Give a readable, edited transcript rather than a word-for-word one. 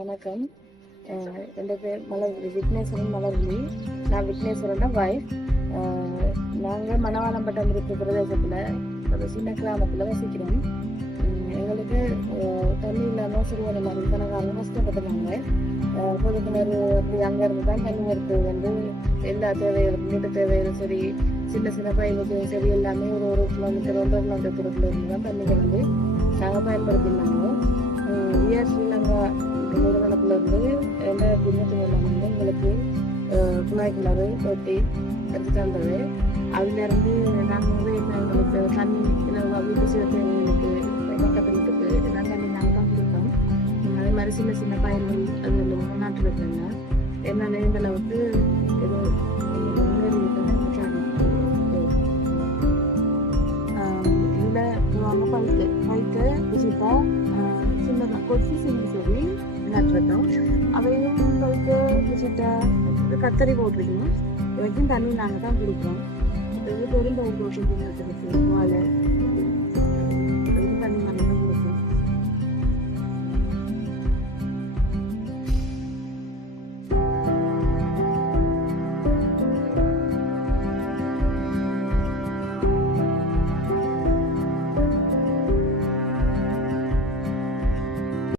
வணக்கம். என் பேர் மலர்விழி, விக்னேஸ்வரன் மலர்விழி. நான் விக்னேஸ்வரனோட வைஃப். நாங்கள் மணவாளம்பட்டம் இருக்க பிரதேசத்தில் ஒரு சின்ன கிராமத்தில் வசிக்கிறோம். எங்களுக்கு தண்ணி இல்லாமல் சிறுவனை மாதிரி கணக்காக கஷ்டப்பட்டுனாங்க. பொது கிணறு அப்படி அங்கேருந்து தான் தண்ணி எடுத்து வந்து எல்லா தேவைகளும் வீட்டு தேவைகளும் சரி, சின்ன சின்ன பயிர்களுக்கு சரி, எல்லாமே ஒரு கிலோமீட்டர் 1.5 கிலோமீட்டர் தூரத்தில் இருந்து தான் தண்ணியை வந்து நாங்கள் பயன்படுத்தினாங்க. ஸ்ரீலங்கா நிறுவனத்தில் இருந்து 2021 வந்து எங்களுக்கு குழாய் கிணறு தொட்டி எடுத்து தந்தது. அதுலேருந்து நாங்கள் வந்து எங்களுக்கு தண்ணி வீட்டு சிவத்தேவைகளுக்கு பக்கத்து வீட்டுக்கு எல்லாம் தண்ணி நாங்கள் தான் கொடுத்தோம். அதே மாதிரி சின்ன சின்ன பயிர்கள் அதில் வந்து நாட்டு வைக்கிறாங்க. என்னென்ன இந்த அளவுக்கு ஏதோ இந்த பைக்கு விசிட்டா சின்னதாக கொச்சு சின்ன சொல்லி நட்டுருக்கோம். அவையும் பைக்கு விசிட்டா கத்தரி போட்டிருக்கோம். இதுக்கும் தண்ணி நாங்கள் தான் கொடுக்குறோம். இது பெரும் பயிர் போட்டு வாழை